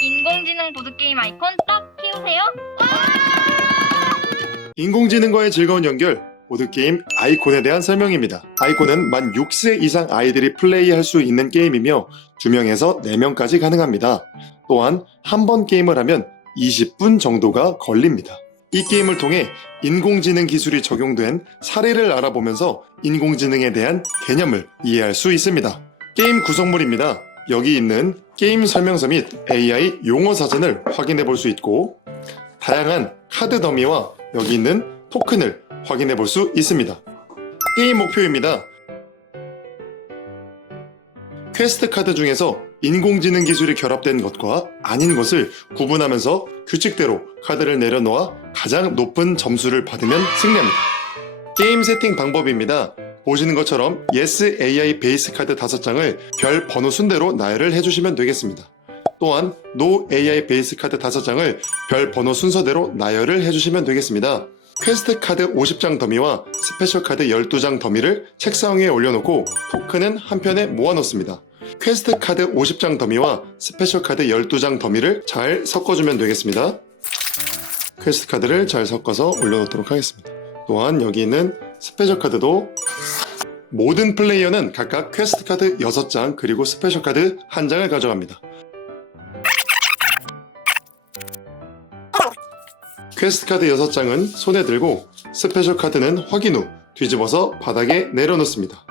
인공지능 보드게임 아이콘 딱 키우세요. 인공지능과의 즐거운 연결, 보드게임 아이콘에 대한 설명입니다. 아이콘은 만 6세 이상 아이들이 플레이할 수 있는 게임이며 2명에서 4명까지 가능합니다. 또한 한 번 게임을 하면 20분 정도가 걸립니다. 이 게임을 통해 인공지능 기술이 적용된 사례를 알아보면서 인공지능에 대한 개념을 이해할 수 있습니다. 게임 구성물입니다. 여기 있는 게임 설명서 및 AI 용어 사전을 확인해 볼 수 있고, 다양한 카드 더미와 여기 있는 토큰을 확인해 볼 수 있습니다. 게임 목표입니다. 퀘스트 카드 중에서 인공지능 기술이 결합된 것과 아닌 것을 구분하면서 규칙대로 카드를 내려놓아 가장 높은 점수를 받으면 승리합니다. 게임 세팅 방법입니다. 보시는 것처럼 Yes AI 베이스 카드 5장을 별 번호 순대로 나열을 해주시면 되겠습니다. 또한 No AI 베이스 카드 5장을 별 번호 순서대로 나열을 해주시면 되겠습니다. 퀘스트 카드 50장 더미와 스페셜 카드 12장 더미를 책상 위에 올려놓고 토큰은 한편에 모아놓습니다. 퀘스트 카드 50장 더미와 스페셜 카드 12장 더미를 잘 섞어주면 되겠습니다. 퀘스트 카드를 잘 섞어서 올려놓도록 하겠습니다. 또한 여기 있는 스페셜 카드도 모든 플레이어는 각각 퀘스트 카드 6장 그리고 스페셜 카드 1장을 가져갑니다. 퀘스트 카드 6장은 손에 들고 스페셜 카드는 확인 후 뒤집어서 바닥에 내려놓습니다.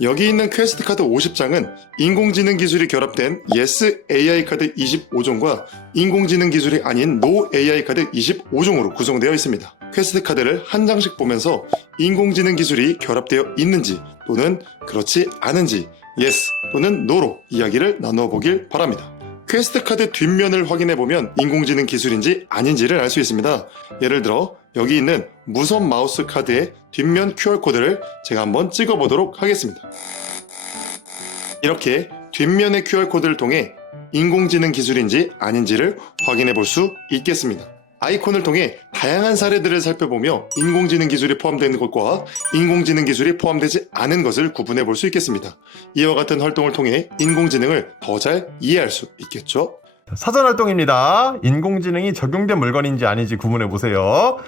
여기 있는 퀘스트 카드 50장은 인공지능 기술이 결합된 Yes AI 카드 25종과 인공지능 기술이 아닌 No AI 카드 25종으로 구성되어 있습니다. 퀘스트 카드를 한 장씩 보면서 인공지능 기술이 결합되어 있는지 또는 그렇지 않은지 Yes 또는 No로 이야기를 나누어 보길 바랍니다. 퀘스트 카드 뒷면을 확인해보면 인공지능 기술인지 아닌지를 알 수 있습니다. 예를 들어 여기 있는 무선 마우스 카드의 뒷면 QR코드를 제가 한번 찍어보도록 하겠습니다. 이렇게 뒷면의 QR코드를 통해 인공지능 기술인지 아닌지를 확인해 볼 수 있겠습니다. 아이콘을 통해 다양한 사례들을 살펴보며 인공지능 기술이 포함되는 것과 인공지능 기술이 포함되지 않은 것을 구분해 볼 수 있겠습니다. 이와 같은 활동을 통해 인공지능을 더 잘 이해할 수 있겠죠? 사전 활동입니다. 인공지능이 적용된 물건인지 아닌지 구분해 보세요.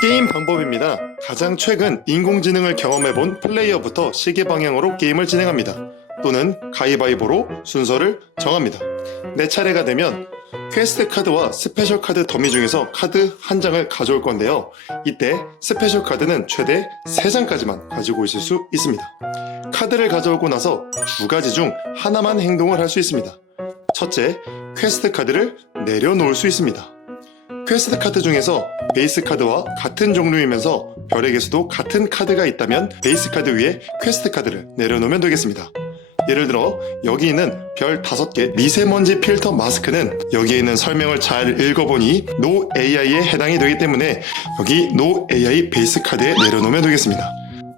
게임 방법입니다. 가장 최근 인공지능을 경험해본 플레이어부터 시계 방향으로 게임을 진행합니다. 또는 가위바위보로 순서를 정합니다. 내 차례가 되면 퀘스트 카드와 스페셜 카드 더미 중에서 카드 한 장을 가져올 건데요. 이때 스페셜 카드는 최대 3장까지만 가지고 있을 수 있습니다. 카드를 가져오고 나서 2가지 중 하나만 행동을 할 수 있습니다. 첫째, 퀘스트 카드를 내려놓을 수 있습니다. 퀘스트 카드 중에서 베이스 카드와 같은 종류이면서 별의 개수도 같은 카드가 있다면 베이스 카드 위에 퀘스트 카드를 내려놓으면 되겠습니다. 예를 들어 여기 있는 별 5개 미세먼지 필터 마스크는 여기에 있는 설명을 잘 읽어보니 No AI에 해당이 되기 때문에 여기 No AI 베이스 카드에 내려놓으면 되겠습니다.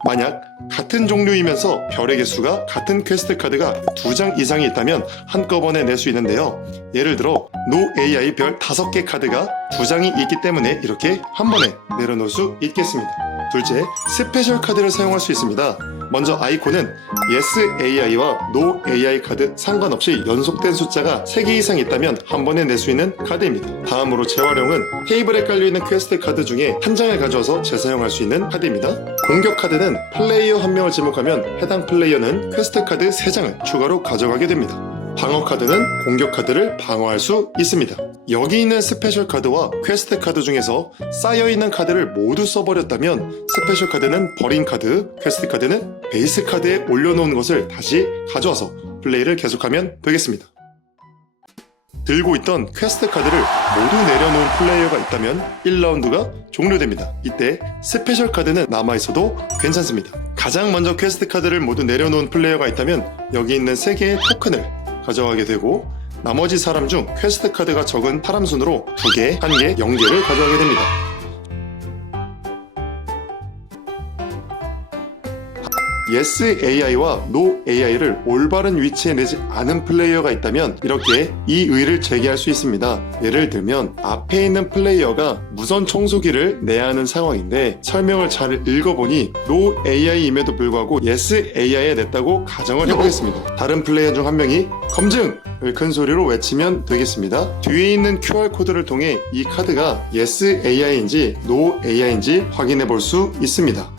만약 같은 종류이면서 별의 개수가 같은 퀘스트 카드가 2장 이상이 있다면 한꺼번에 낼 수 있는데요. 예를 들어 No AI 별 5개 카드가 2장이 있기 때문에 이렇게 한 번에 내려놓을 수 있겠습니다. 둘째, 스페셜 카드를 사용할 수 있습니다. 먼저 아이콘은 Yes AI와 No AI 카드 상관없이 연속된 숫자가 3개 이상 있다면 한 번에 낼 수 있는 카드입니다. 다음으로 재활용은 테이블에 깔려있는 퀘스트 카드 중에 한 장을 가져와서 재사용할 수 있는 카드입니다. 공격 카드는 플레이어 한 명을 지목하면 해당 플레이어는 퀘스트 카드 3장을 추가로 가져가게 됩니다. 방어 카드는 공격 카드를 방어할 수 있습니다. 여기 있는 스페셜 카드와 퀘스트 카드 중에서 쌓여있는 카드를 모두 써버렸다면 스페셜 카드는 버린 카드, 퀘스트 카드는 베이스 카드에 올려놓은 것을 다시 가져와서 플레이를 계속하면 되겠습니다. 들고 있던 퀘스트 카드를 모두 내려놓은 플레이어가 있다면 1라운드가 종료됩니다. 이때 스페셜 카드는 남아있어도 괜찮습니다. 가장 먼저 퀘스트 카드를 모두 내려놓은 플레이어가 있다면 여기 있는 3개의 토큰을 가져가게 되고 나머지 사람 중 퀘스트 카드가 적은 사람 순으로 2개, 1개, 0개를 가져가게 됩니다. yes AI와 no AI를 올바른 위치에 내지 않은 플레이어가 있다면 이렇게 이 의를 제기할 수 있습니다. 예를 들면 앞에 있는 플레이어가 무선 청소기를 내야 하는 상황인데 설명을 잘 읽어보니 no AI임에도 불구하고 yes AI에 냈다고 가정을 해보겠습니다. 다른 플레이어 중 한 명이 검증! 을 큰 소리로 외치면 되겠습니다. 뒤에 있는 QR코드를 통해 이 카드가 yes AI인지 no AI인지 확인해 볼 수 있습니다.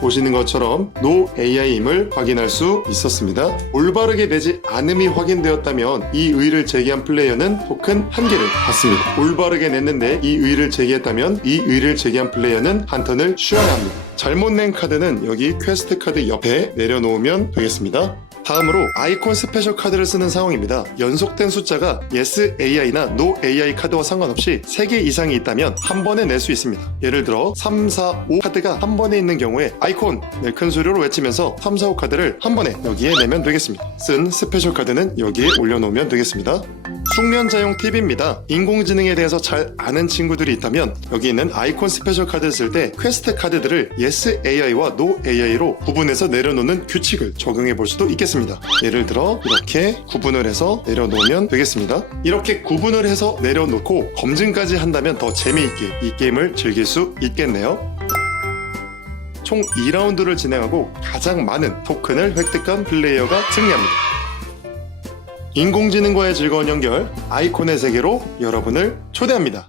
보시는 것처럼 no AI임을 확인할 수 있었습니다. 올바르게 내지 않음이 확인되었다면 이 의를 제기한 플레이어는 토큰 1개를 받습니다. 올바르게 냈는데 이 의를 제기했다면 이 의를 제기한 플레이어는 한 턴을 쉬어야 합니다. 잘못 낸 카드는 여기 퀘스트 카드 옆에 내려놓으면 되겠습니다. 다음으로 아이콘 스페셜 카드를 쓰는 상황입니다. 연속된 숫자가 yes AI나 no AI 카드와 상관없이 3개 이상이 있다면 한 번에 낼 수 있습니다. 예를 들어 3, 4, 5 카드가 한 번에 있는 경우에 아이콘! 네, 큰 소리로 외치면서 3, 4, 5 카드를 한 번에 여기에 내면 되겠습니다. 쓴 스페셜 카드는 여기에 올려놓으면 되겠습니다. 숙련자용 팁입니다. 인공지능에 대해서 잘 아는 친구들이 있다면 여기 있는 아이콘 스페셜 카드를 쓸 때 퀘스트 카드들을 yes AI와 no AI로 구분해서 내려놓는 규칙을 적용해 볼 수도 있겠습니다. 예를 들어 이렇게 구분을 해서 내려놓으면 되겠습니다. 이렇게 구분을 해서 내려놓고 검증까지 한다면 더 재미있게 이 게임을 즐길 수 있겠네요. 총 2라운드를 진행하고 가장 많은 토큰을 획득한 플레이어가 승리합니다. 인공지능과의 즐거운 연결 아이콘의 세계로 여러분을 초대합니다.